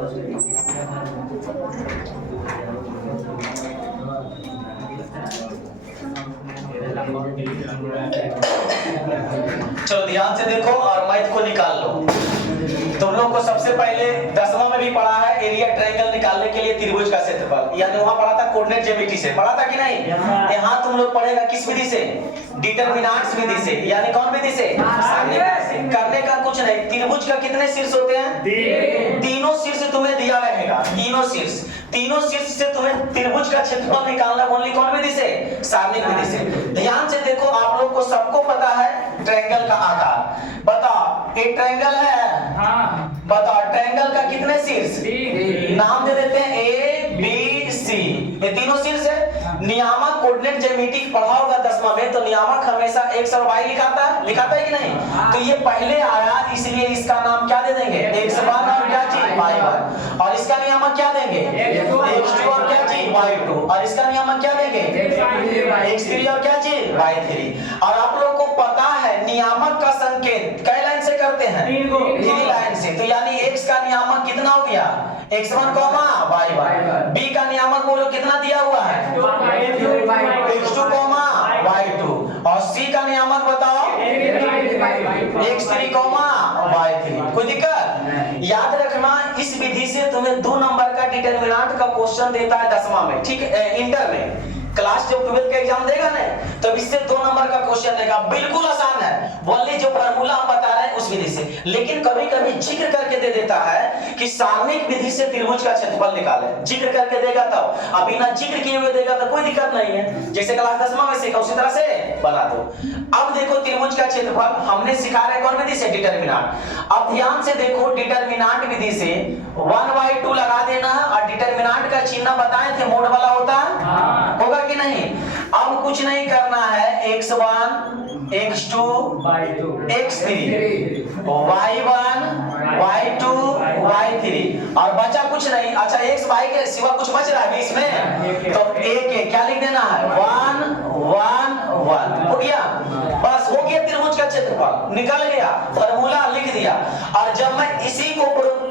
चलो ध्यान से देखो और मैथ को निकाल लो। तुम लोग को सबसे पहले 10वां में भी पढ़ा है एरिया ट्रायंगल निकालने के लिए त्रिभुज का क्षेत्रफल, यानी वहां पढ़ा था कोऑर्डिनेट ज्योमेट्री से, पढ़ा था कि नहीं? यहाँ तुम लोग पढ़ेगा किस विधि से? डिटरमिनेंट्स विधि से, यानी कौन विधि से? करने का कुछ नहीं। त्रिभुज का कितने शीर्ष होते हैं? तीनों शीर्ष तुम्हें दिया रहेगा, तीनों शीर्ष से तुम्हें त्रिभुज का क्षेत्रफल निकालना ओनली कौन विधि से? सारणिक विधि से। ध्यान से देखो, आप लोग को सबको पता है ट्रायंगल का आकार। बताओ एक ट्रायंगल है, बताओ ट्रायंगल का कितने शीर्ष? नाम दे देते हैं ए बी सी, ये तीनों शीर्ष है। नियामक कोऑर्डिनेट ज्योमेट्री पढ़ा होगा 10वां में, तो नियामक हमेशा x और y लिखाता है कि नहीं? तो ये पहले आया, इसलिए इसका नाम क्या दे देंगे? x1 और क्या चीज? y1। और इसका नियामक क्या देंगे? x2 और क्या चीज? y2। और इसका नियामक क्या देंगे? x3 और क्या चीज? y3। और आप लोग को पता है नियामक का संकेत कै लाइन से करते हैं? 3 लाइन से। तो यानी x का नियामक कितना हो गया? x1, y1। b का नियामक बोलो कितना दिया हुआ है? x2, y2। और c का नियामक बताओ? x3, y3। कोई दिक्कत? याद रखना, इस विधि से तुम्हें 2 नंबर का डिटरमिनेंट का क्वेश्चन देता है 10वां में, ठीक है? इंटर में क्लास जब 12 का एग्जाम देगा ना, तब इससे 2 नंबर का क्वेश्चन देगा। बिल्कुल आसान है, बोलिए जो फार्मूला हम बता रहे हैं उस विधि से। लेकिन कभी कभी जिक्र करके दे देता है कि सारणिक विधि से त्रिभुज का क्षेत्रफल निकाले, जिक्र करके देगा तब। अब बिना जिक्र किए हुए देगा तो कोई दिक्कत नहीं है, जैसे क्लास 10वां में सीखा उसी तरह से बना दो। अब देखो त्रिभुज का क्षेत्रफल हमने सिखा रहे कौन विधि से? डिटरमिनेंट। अब ध्यान से देखो, डिटरमिनेंट विधि से 1/2 लगा देना है, और डिटरमिनेंट का चिन्ह बताए थे मोड़ वाला होता है, होगा कि नहीं? अब कुछ नहीं करना है, x1, x2, x3, y1, y2, y3, और बचा कुछ नहीं। अच्छा x y के सिवा कुछ बच रहा है बीच में, तो एक क्या लिख देना है? 1 1 1। हो गया, बस हो गया त्रिभुज का क्षेत्रफल, निकल गया, फार्मूला लिख दिया। और जब मैं इसी को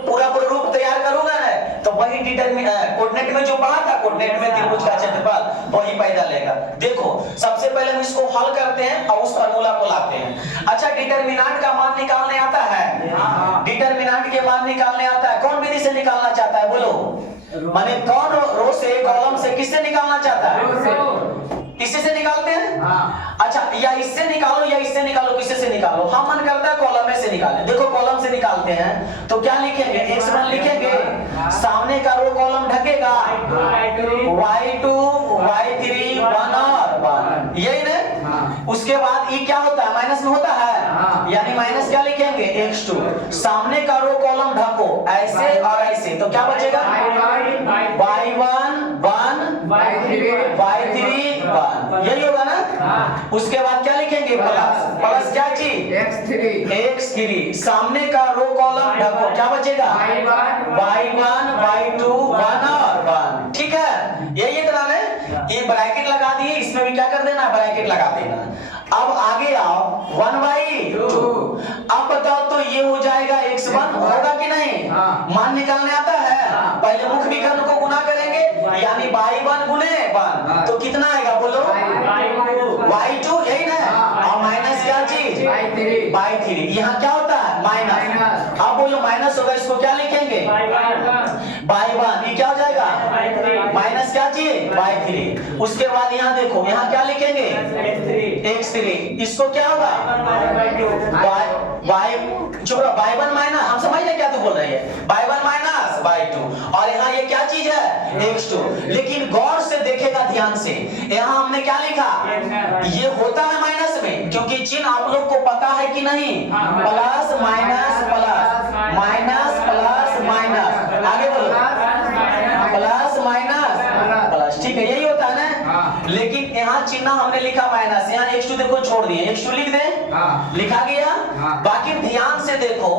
पूरा रूप तैयार करूंगा ना, तो वही कोऑर्डिनेट में जो पढ़ा था, कोऑर्डिनेट में त्रिभुज का क्षेत्रफल वही पैदा लेगा। देखो सबसे पहले हम इसको हल करते हैं और उस फार्मूला को लाते हैं। अच्छा, डिटरमिनेंट का मान निकालने आता है? डिटरमिनेंट के मान निकालने आता है? कौन विधि से निकालना चाहता है बोलो? माने कौन रो से, कॉलम से, किससे निकालना चाहता है? किससे से निकालते हैं? अच्छा, या इससे निकालो या इससे निकालो, किससे से निकालो? हम मन करता है कॉलम में से निकालें। देखो कॉलम से निकालते हैं तो क्या लिखेंगे? x1 लिखेंगे, सामने का रो कॉलम ढकेगा, y2, y3, 1 और 1, यही ना? उसके बाद ये क्या होता है? माइनस में होता है, यानी माइनस क्या लिखेंगे? x2। सामने का रो कॉलम ढको ऐसे और ऐसे, तो क्या बचेगा? y1 1, y3 1, यही होगा ना? उसके बाद क्या लिखेंगे? प्लस क्या चीज? x3। सामने का रो कॉलम ढको, क्या बचेगा? y1, y2, 1 और 1। ठीक है, यही तरह है। ये ब्रैकेट लगा दिए, इसमें भी क्या कर देना? ब्रैकेट लगा देना। अब आगे आओ, 1/2। अब बताओ तो ये हो जाएगा x1, होगा कि नहीं? मान निकालने आता है? पहले मुख्य विकर्ण को गुना करेंगे, यानी y1 गुने 1, तो कितना आएगा बोलो? y2, यही ना? और माइनस क्या चीज? y3। यहाँ क्या होता है? माइनस। अब बोलो माइनस होगा, इसको क्या लिखेंगे? y1। ये क्या हो जाएगा? माइनस क्या चीज? y3। उसके बाद यहाँ देखो, यहाँ क्या लिखेंगे? x3। इसको क्या होगा? y1 माइनस, हम समझ रहे क्या तू बोल रही है? y1 minus y2। और यहाँ ये क्या चीज है? x2। लेकिन गौर से देखेगा ध्यान से, यहाँ हमने क्या लिखा? ये होता है माइनस में, क्योंकि चिन्ह आप लोग को पता है कि नहीं? Plus minus plus, minus plus minus, आगे बोलो प्लस माइनस प्लस, ठीक है, यही होता है ना? लेकिन यहाँ चिन्ह हमने लिखा माइनस, यहाँ x2 देखो छोड़ दिए, x2 लिख दें लिखा गया। बाकी ध्यान से देखो,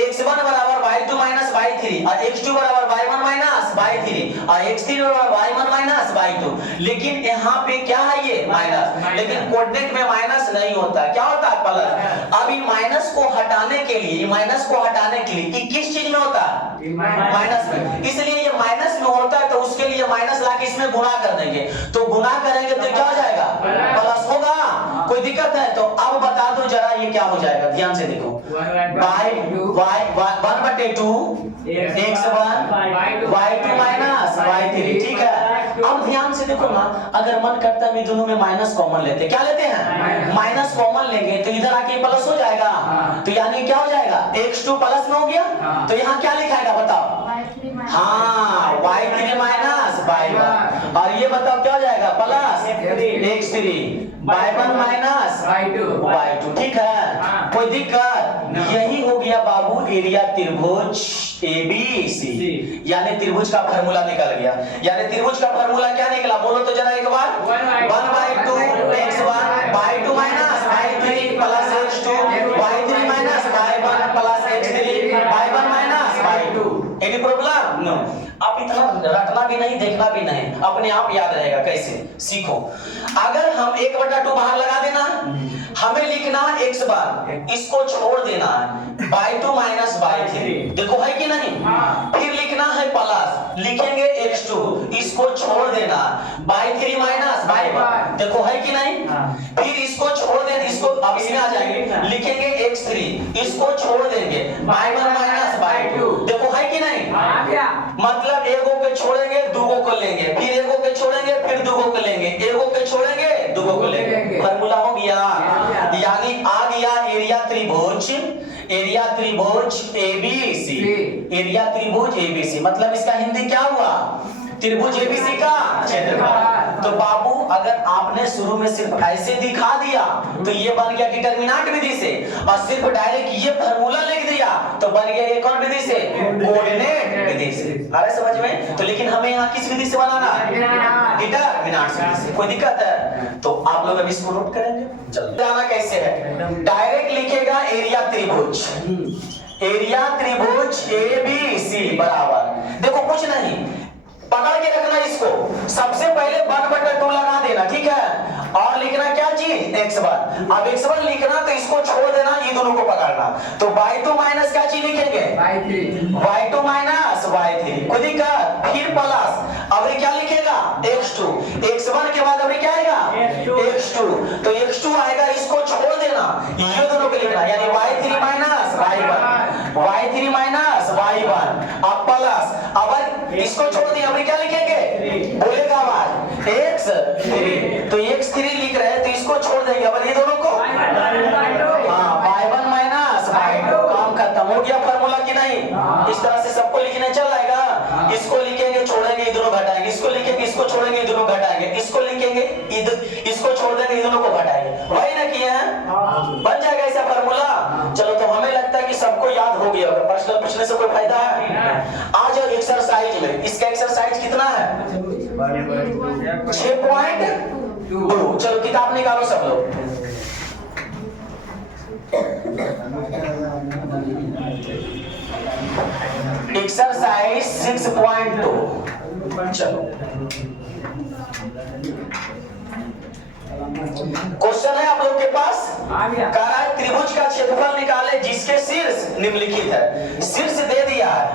x1 बराबर y2 माइनस y3 और x2 बराबर y1 माइनस y3 और x3 बराबर y1 माइनस y2। लेकिन यहाँ पे क्या है, ये माइनस, लेकिन कोऑर्डिनेट में माइनस नहीं होता, क्या होता है, प्लस। अब इन माइनस को हटाने के लिए, माइनस को हटाने के लिए किस चीज में होता है, माइनस में, इसलिए ये माइनस में होता है, तो उसके लिए माइनस लाके इसमें गुणा कर देंगे, तो गुणा करेंगे तो क्या हो जाएगा, प्लस होगा। कोई दिक्कत है तो अब बता दो जरा ये क्या हो जाएगा, ध्यान से देखो, वन बटे to x1 y2 minus y3, ठीक है। अब ध्यान से देखो ना, अगर मन करता है दोनों में माइनस कॉमन लेते, क्या लेते हैं, माइनस कॉमन लेंगे तो इधर आके प्लस हो जाएगा, तो यानी क्या हो जाएगा, x2 प्लस में हो गया, तो यहाँ क्या लिखाएगा बताओ, हाँ y3 माइनस y1, और ये बताओ क्या हो जाएगा, plus x3 y1 minus y2, ठीक है। कोई दिक्कत, यही हो गया बाबू एरिया त्रिभुज ABC, यानी त्रिभुज का फार्मूला निकल गया। यानी त्रिभुज का फार्मूला क्या निकला, बोलो तो जरा एक बार, 1/2 x1 y2 minus y3 plus x2 y3 minus y1 plus x3 y1 minus y2। Any problem? No. आप इतना रटना भी नहीं, देखना भी नहीं, अपने आप याद रहेगा। कैसे, सीखो। अगर हम 1/2 बाहर लगा देना, हमें लिखना x बार, इसको छोड़ देना है y2 माइनस y3, देखो है कि नहीं, फिर लिखना है प्लस, लिखेंगे x2, इसको छोड़ देना y3 माइनस y1, देखो है कि नहीं, फिर इसको छोड़ देना, इसको अब इसमें आ जाएंगे, लिखेंगे x3, इसको छोड़ देंगे y1 माइनस y2, देखो है कि नहीं, मतलब एगो के छोड़ेंगे दूगो को लेंगे, फिर एगो के छोड़ेंगे फिर दूगो को लेंगे, एगो के छोड़ेंगे दूगो को लेंगे, फार्मूला हो गया। यानी आ गया एरिया त्रिभुज, एरिया त्रिभुज ABC, एरिया त्रिभुज ABC, मतलब इसका हिंदी क्या हुआ, त्रिभुज ABC का क्षेत्रफल। तो बाबू अगर आपने शुरू में सिर्फ ऐसे दिखा दिया तो ये बन गया डिटरमिनेंट विधि से, और सिर्फ डायरेक्ट ये फार्मूला लिख दिया तो बन गया एक और विधि से, कोऑर्डिनेट विधि से। आ रहा समझ में? तो लेकिन हमें यहाँ किस विधि से बनाना, डिटरमिनेंट से। कोई दिक्कत है तो आप लोग अभी इसको नोट करेंगे। चलो जाना कैसे है, डायरेक्ट लिखेगा एरिया त्रिभुज, एरिया त्रिभुज ABC बराबर, देखो कुछ नहीं, पकड़ के रखना इसको, सबसे पहले 1/2 लगा देना, ठीक है, और लिखना क्या चीज, x1। अब x1 लिखना तो इसको छोड़ देना, ये दोनों को पकड़ना, तो y2 माइनस क्या चीज लिखेंगे, y2 माइनस y3, कोई दिक्कत, फिर प्लस, अब क्या लिखेगा, x2, x1 के बाद अब क्या आएगा, x2, तो x2 आएगा, इसको छोड़ देना, ये दोनों को लिखना, यानी y3 minus y1, y3 minus y1, अब प्लस, अब इसको छोड़ दिया, अब क्या लिखेंगे, बोलेगा आवाज x3, तो x3 लिख रहे हैं तो इसको छोड़ देंगे, अब ये दोनों को, हाँ y1 माइनस y2, काम खत्म हो गया फार्मूला की नहीं। इस तरह से सबको लिखने चल जाएगा, इसको लिखेंगे छोड़ेंगे ये दोनों घटाएंगे, इसको लिखेंगे इसको छोड़ेंगे ये दोनों घटाएंगे, इसको लिखेंगे इसको छोड़ देंगे ये दोनों को घटाएंगे, वही ना किए हैं, बन जाएगा ऐसा फार्मूला। चलो तो हमें लगता है कि सबको याद हो गया होगा, प्रश्न पूछने से कोई फायदा है? आज एक्सरसाइज में, इसका एक्सरसाइज कितना है, 6.2। चलो किताब निकालो सब लोग, एक्सरसाइज 6.2। चलो क्वेश्चन है आप लोग के पास, कह रहा है त्रिभुज का क्षेत्रफल निकाले जिसके शीर्ष निम्नलिखित है, शीर्ष दे दिया है।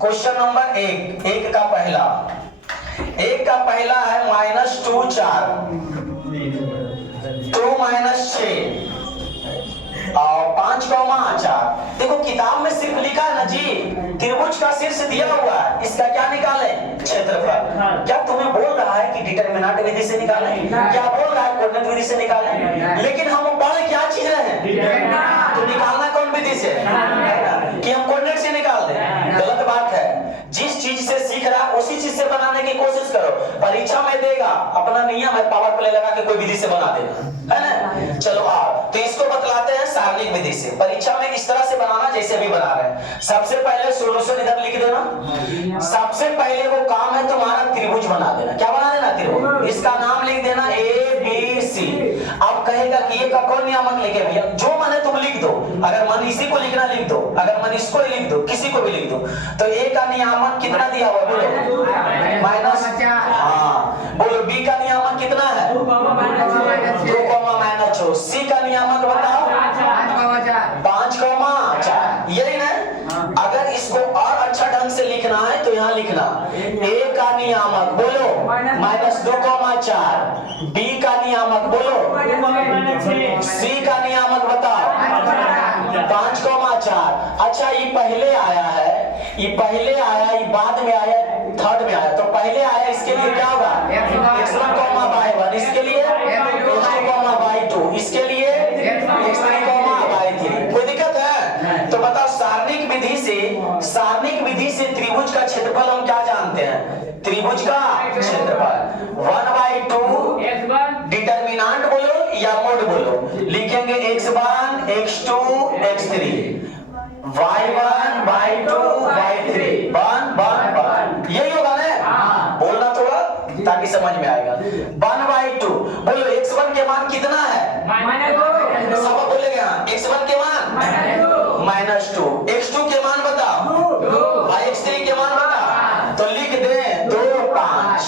क्वेश्चन नंबर 1 का पहला, एक का पहला है -2 4, 2 -6 और 5, 4। देखो किताब में सिर्फ लिखा है ना जी, त्रिभुज का शीर्ष दिया हुआ है, इसका क्या निकाले, क्षेत्रफल। क्या तुम्हें बोल रहा है कि डिटरमिनेंट विधि से निकाले, क्या बोल रहा है कोऑर्डिनेट विधि से निकाले, लेकिन हम पढ़ क्या चीज रहे हैं, तो निकालना कौन विधि से, कि हम कोऑर्डिनेट से निकाल दें, गलत बात है। जिस चीज से सीख रहा है उसी चीज से बनाने की कोशिश करो, परीक्षा में देगा अपना नियम है, पावर प्ले लगा के कोई विधि से बना देना है ना। चलो आओ तो इसको बतलाते हैं सारणिक विधि से, परीक्षा में इस तरह से बनाना जैसे भी बना रहे हैं। सबसे पहले सॉल्यूशन इधर लिख देना, सबसे पहले वो काम है तुम्हारा त्रिभुज बना देना, क्या बना देना, त्रिभुज, इसका नाम लिख देना ABC सी। अब कहेगा कि ये का कौन नियामक लिखे भैया, जो मन है तुम लिख दो, अगर मन इसी को लिखना लिख दो, अगर मन इसको ही लिख दो, किसी को भी लिख दो। तो ए का नियामक कितना दिया हुआ बोलो, माइनस। हाँ बोलो बी का नियामक कितना है, 2 -6। सी का नियामक बताओ 5,4। यही ना। अगर इसको और अच्छा ढंग से लिखना है तो यहाँ लिखना ए का नियामक बोलो -2,4। बी का नियामक बोलो, सी का नियामक बताओ 5,4। अच्छा ये पहले आया है, ये पहले आया, ये बाद में आया, थर्ड में आया। तो पहले आया इसके लिए क्या होगा x1,y1, इसके लिए x2,y2, इसके लिए x3,y3। कोई दिक्कत है? तो बताओ सारणिक विधि से त्रिभुज का क्षेत्रफल हम क्या जानते हैं, त्रिभुज का क्षेत्रफल 1/2 डिटरमिनेंट बोलो या मोड बोलो, लिखेंगे x1 x2 x3 y1 y2 y3 1 यही होगा ना। बोलना थोड़ा ताकि समझ में आएगा। 1/2 बोलो x1 के मान कितना है, सब बोलेगा x1 के मान -2, x2 के मान बताओ और x3 के मान बताओ। तो लिख दे 2 5,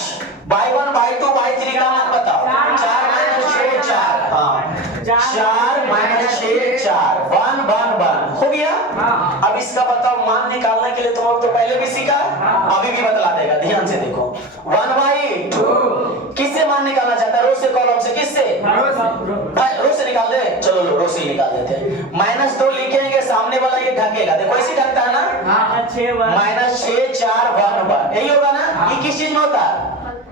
y1 y2 y3 का मान बताओ 4 - 6 4। हाँ 4 - 6 4 1 1 1 हो गया। अब इसका बताओ मान निकालने के लिए तुम लोग तो पहले भी सीखा, अभी भी बतला देगा, ध्यान से देखो। 1/2 किससे मान निकालना चाहता है, रो से कॉलम से, किससे, रो से निकाल दे। चलो लो रो से निकाल देते हैं। -2 लिखेंगे, सामने वाला ये ढकेगा, देखो ऐसे ढकता है ना, -6 4 1 1 यही होगा ना। ये किस चीज में होता है,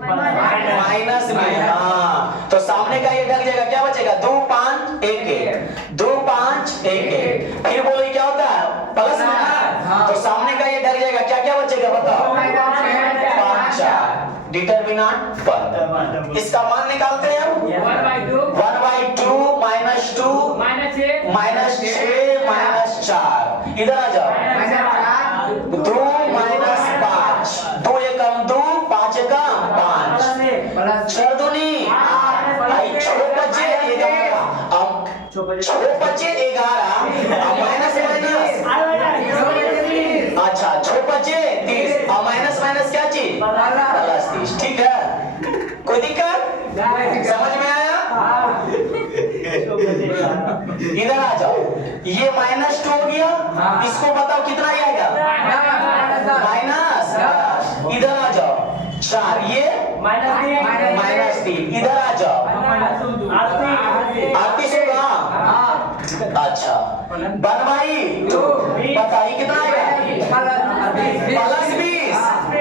माइनस में। हाँ तो सामने का ये ढक जाएगा, क्या बचेगा 2 5 1 1 2 5 1 1। फिर बोलो ये क्या होता है, प्लस में। तो सामने का ये ढक जाएगा, क्या क्या बचेगा बताओ 5 4 डिटरमिनेंट 1। इसका मान निकालते हैं हम 1/2 -2 -6 -4। इधर आ जाओ 2 - 5 2 एकम 2 5 एकम 5 6 दूनी 8 6 बचे 11 अब 6 बचे 11 माइनस अच्छा 6 बचे 30 और माइनस क्या चीज +30। ठीक है, कोई दिक्कत समझ में आया? इधर आ जाओ, ये -2 हो गया, इसको बताओ कितना आएगा माइनस। इधर आ जाओ 4, ये -3। इधर आ जाओ 38 होगा। अच्छा 1/2 बताइए कितना आएगा +20।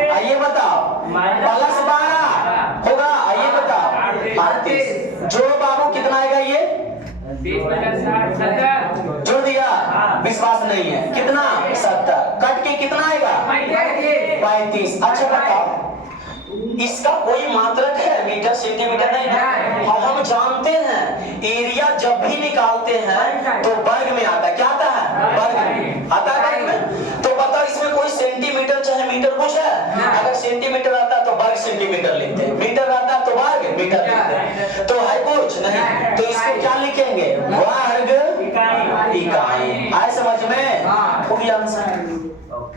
आइए बताओ +12 होगा, आइए बताओ 38। जो बाबू कितना आएगा ये जो दिया विश्वास नहीं है, कितना 70 कट के कितना आएगा 35। अच्छा बताओ इसका कोई मात्रक है, मीटर सेंटीमीटर नहीं है। हम जानते हैं एरिया जब भी निकालते हैं तो वर्ग में आता है, क्या आता है वर्ग में आता है, वर्ग में। तो बताओ इसमें कोई सेंटीमीटर चाहे मीटर कुछ है, अगर सेंटीमीटर आता है तो वर्ग सेंटीमीटर लिखते हैं, मीटर आता है तो वर्ग मीटर लिखते हैं। तो है कुछ नहीं, तो इसको क्या लिखेंगे वर्ग इकाई। आए समझ में? हो गया आंसर,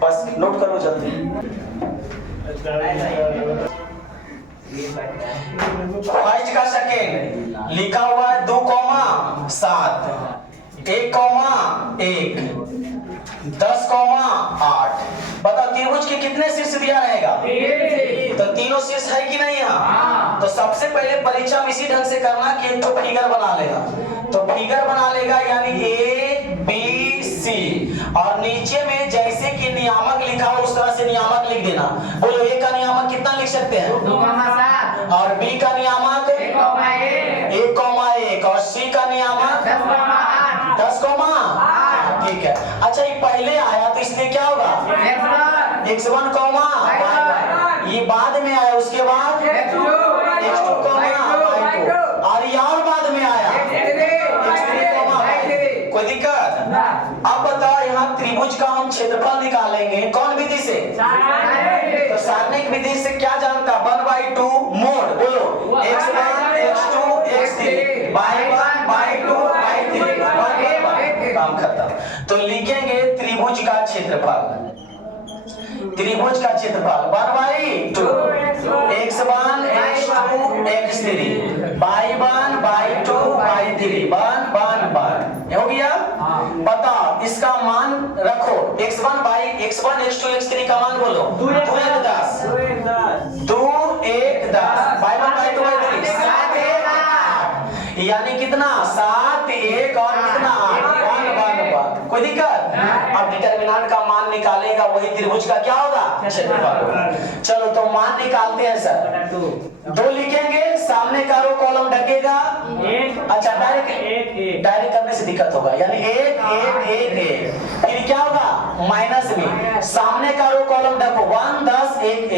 बस नोट करो जल्दी। फर्स्ट का सेकेंड लिखा हुआ है 2,7 1,1 10,8। बताओ त्रिभुज के कितने शीर्ष दिया रहेगा, तो तीनों शीर्ष है कि नहीं यहाँ। तो सबसे पहले परीक्षा में इसी ढंग से करना कि एक तो फिगर बना लेगा, तो फिगर बना लेगा यानी A B C और नीचे में जैसे कि नियामक लिखा हो उस तरह से नियामक लिख देना। बोलो A का नियामक कितना लिख सकते हैं 2,7 और B का नियामक 1,1 और C का नियामक 10,8। ठीक है। अच्छा ये पहले आया तो इसमें क्या होगा x1, ये बाद में आया उसके बाद x2, और ये और बाद में आया x3, कोई दिक्कत? अब बताओ यहाँ त्रिभुज का हम क्षेत्रफल निकालेंगे कौन विधि से, तो सारणिक विधि से क्या जानता 1/2 मोड बोलो x1 x2 x3 x3 by 1 by 2 by 3 काम खत्म। तो लिखेंगे त्रिभुज का क्षेत्रफल, त्रिभुज का क्षेत्रफल 1 by 2 x1 x2 x3 by 1 by 2 by 3 1 1 1 हो गया। बताओ इसका मान रखो, x1 by x1 x2 x3 का मान बोलो 2 1 10 2 1 10 बाई 1 बाई 2 बाई 3 7 1 8 यानी कितना 7 1 और कितना 8 1 1 1 कोई दिक्कत? अब डिटरमिनेंट का मान निकालेगा वही त्रिभुज का क्या होगा क्षेत्रफल होगा। चलो तो मान निकालते हैं सर, 2 लिखेंगे, सामने का रो कॉलम ढकेगा, अच्छा डायरेक्ट करने से दिक्कत होगा, यानी 1 1 1 1 फिर क्या होगा माइनस में, सामने का रो कॉलम ढको 1 10 1 1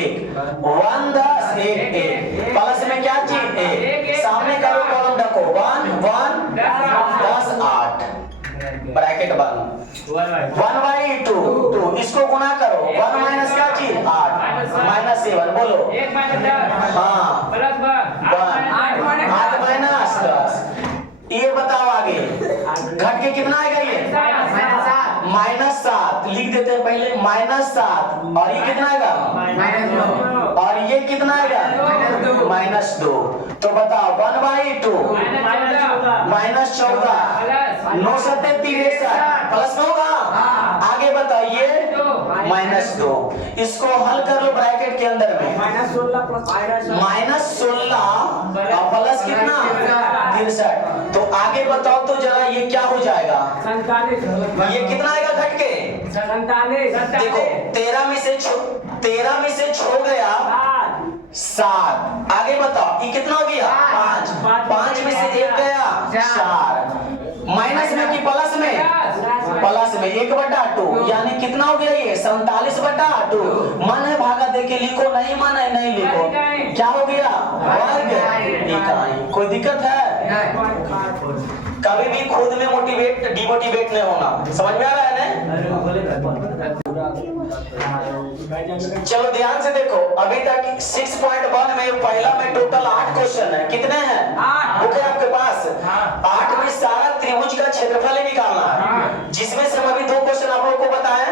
1 10 1 1 प्लस में क्या चीज 1 सामने का रो कॉलम ढको 1 1 10 8 ब्रैकेट बंद 1 बाई 2 2 इसको गुना करो 1 माइनस क्या चीज 8 माइनस 7 बोलो 1 माइनस 10 हाँ प्लस 1 8 माइनस 10 ये बताओ आगे घट के कितना आएगा ये -7 लिख देते हैं पहले -7 और ये कितना आएगा और ये कितना आएगा -2 तो बताओ 1 बाई 2 -14 9 7 63 प्लस में होगा आगे बताइए -2 इसको हल कर लो ब्रैकेट के अंदर में -16 और प्लस कितना 63 तो आगे बताओ तो जरा ये क्या हो जाएगा ये कितना आएगा घट के 47 देखो 13 में से छोड़ गया 7 आगे बताओ ये कितना हो गया 5 में से 1 गया 4 माइनस में कि प्लस में 1/2 यानी कितना हो गया ये 47/2 मन है भागा देके लिखो नहीं मन है नहीं लिखो क्या हो गया वर्ग इकाई। कोई दिक्कत है? कभी भी खुद में मोटिवेट डिमोटिवेट नहीं होना, समझ में आ रहा है ना? चलो ध्यान से देखो अभी तक 6.1 में पहला में टोटल 8 क्वेश्चन है, कितने हैं 8 बुक है आपके पास 8 में सारा त्रिभुज का क्षेत्रफल ही निकालना है जिसमें से हम अभी 2 क्वेश्चन आप लोगों को बताएं।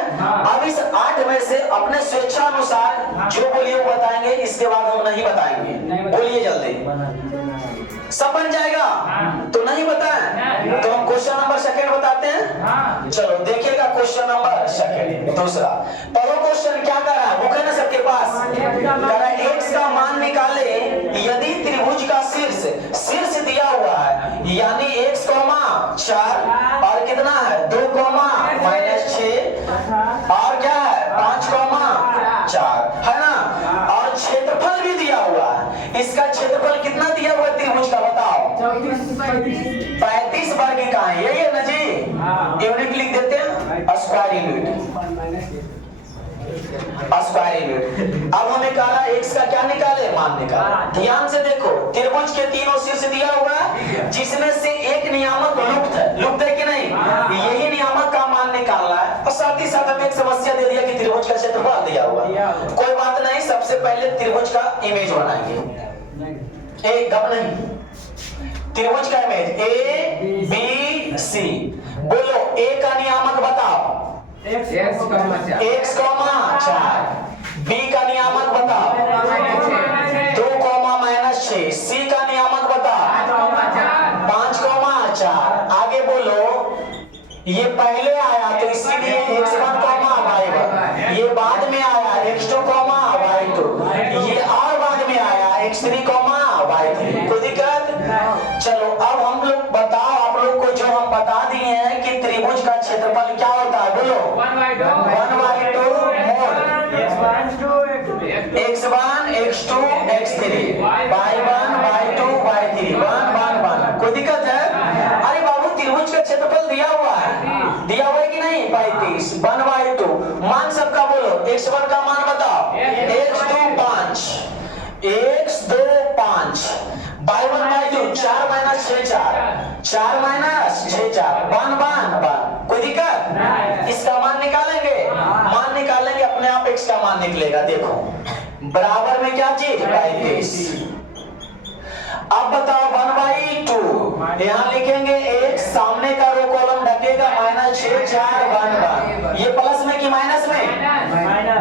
अब इस 8 में से अपने स्वेच्छा अनुसार जो बोलिए वो बताएंगे, इसके बाद हम नहीं बताएंगे, बोलिए जल्दी सब बन जाएगा तो नहीं बताएं तो हम क्वेश्चन नंबर सेकंड बताते हैं। चलो देखिएगा क्वेश्चन नंबर सेकंड दूसरा पहला क्वेश्चन क्या कर रहा है बुक है ना सबके पास कर रहा है x का मान निकाले यदि त्रिभुज का शीर्ष दिया हुआ है यानी x, 4 और कितना है 2, -6 और क्या है 5, 4 है ना और क्षेत्रफल भी दिया हुआ है। इसका क्षेत्रफल कितना दिया हुआ है त्रिभुज का बताओ 35 वर्ग का है यही है ना जी। यूनिट लिख देते हैं स्क्वायर यूनिट। अब हमें कहा x का क्या निकाले मान निकाले। ध्यान से देखो त्रिभुज के तीनों शीर्ष दिया हुआ है जिसमें से एक नियामक लुप्त है कि नहीं यही नियामक का मान निकालना है और साथ ही साथ हमें एक समस्या दे दिया कि त्रिभुज का क्षेत्रफल दिया हुआ है। कोई बात नहीं, सबसे पहले त्रिभुज का इमेज बनाएंगे एक गप नहीं त्रिभुज का इमेज A B C बोलो A का नियामक बताओ x, 4 B का नियामक बताओ 2, -6 C का नियामक बताओ 5, 4 आगे बोलो ये पहले आया तो इसीलिए x1, y1 ये बाद में आया x2, y2 ये और बाद में आया x3, y3 कोई दिक्कत? चलो अब हम लोग बताओ आप लोग को जो हम बता दिए हैं कि त्रिभुज का क्षेत्रफल क्या होता है बोलो 1/2 x1 x2 x3 y1 y2 y3 1 1 1 कोई दिक्कत है? अरे बाबू त्रिभुज का क्षेत्रफल दिया हुआ है कि नहीं 35 1/2 मान सबका बोलो x1 का मान बताओ x2 5 y1 y2 4 6 4 1 1 कोई दिक्कत? इसका मान निकालेंगे अपने आप x का मान निकलेगा। देखो बराबर में क्या चीज 35 अब बताओ 1/2 यहाँ लिखेंगे एक, सामने का रो कॉलम ढकेगा -6 4 1 1। ये प्लस में कि माइनस में?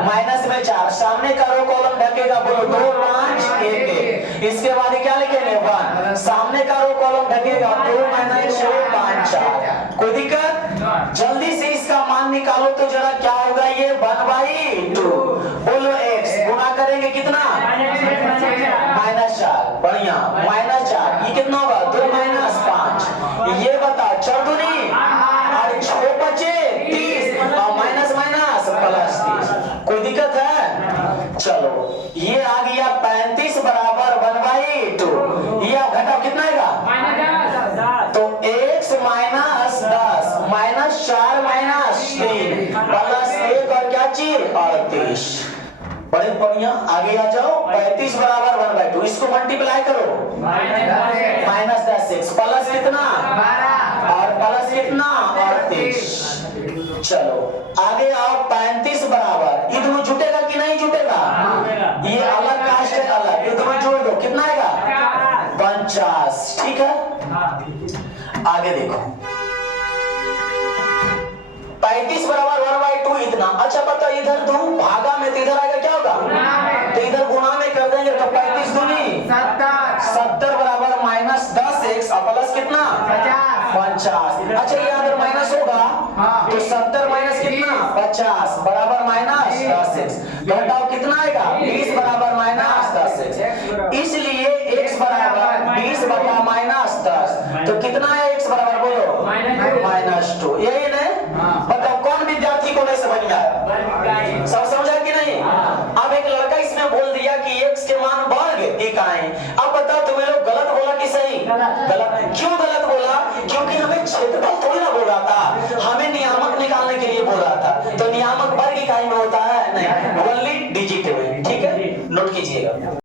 माइनस में 4, सामने का रो कॉलम ढकेगा, बोलो 2 5 1 1। इसके बाद क्या लिखेंगे 1, सामने का रो कॉलम ढकेगा 2 -6 5 4। कोई दिक्कत? जल्दी से इसका मान निकालो तो जरा, क्या होगा ये 1/2। बोलो x गुना करेंगे कितना? -4। बढ़िया, -4 ये कितना होगा? 2 -5। ये बताओ चौदुनी और 6 बचे 30 और माइनस माइनस प्लस 30। कोई दिक्कत है? चलो ये आ गया 35 बराबर 1/2। ये आप घटाओ कितना आएगा? तो x -10 -4 -3 प्लस 1 और क्या चीज 38। बड़े बढ़िया, आगे आ जाओ। 35 बराबर 1/2, इसको मल्टीप्लाई करो, -10x प्लस कितना और प्लस कितना 38। चलो आगे आओ। 35 बराबर, ये दोनों जुटेगा कि नहीं जुटेगा? ये अलग कास्ट है, अलग, ये दोनों जोड़ दो, कितना आएगा? 50। ठीक है, आगे देखो। 35 बराबर 1/2 इतना। अच्छा पता, इधर दो भागा में, तो इधर आएगा क्या होगा? तो इधर गुणा में कर देंगे, तो 35 दूनी 70 बराबर -10x और प्लस कितना 50। अच्छा ये अगर माइनस होगा तो 70 माइनस कितना 50 बराबर -10x। घटाओ कितना आएगा? 20 बराबर -10x। इसलिए x बराबर 20 बटा -10, तो कितना है x बराबर? बोलो -2। यही नहीं? बताओ कौन विद्यार्थी को नहीं समझ में आया? सब समझा कि नहीं? अब एक लड़का इसमें बोल दिया कि x के मान बढ़ गए, एक आए। अब बताओ तुम्हें लोग गलत बोला कि सही? गलत। क्यों गलत बोला? क्योंकि हमें क्षेत्रफल थोड़ी ना बोल रहा था, हमें नियामक निकालने के लिए बोल रहा था। तो नियामक वर्ग इकाई में होता है नहीं, ओनली डिजिट में। ठीक है, नोट कीजिएगा।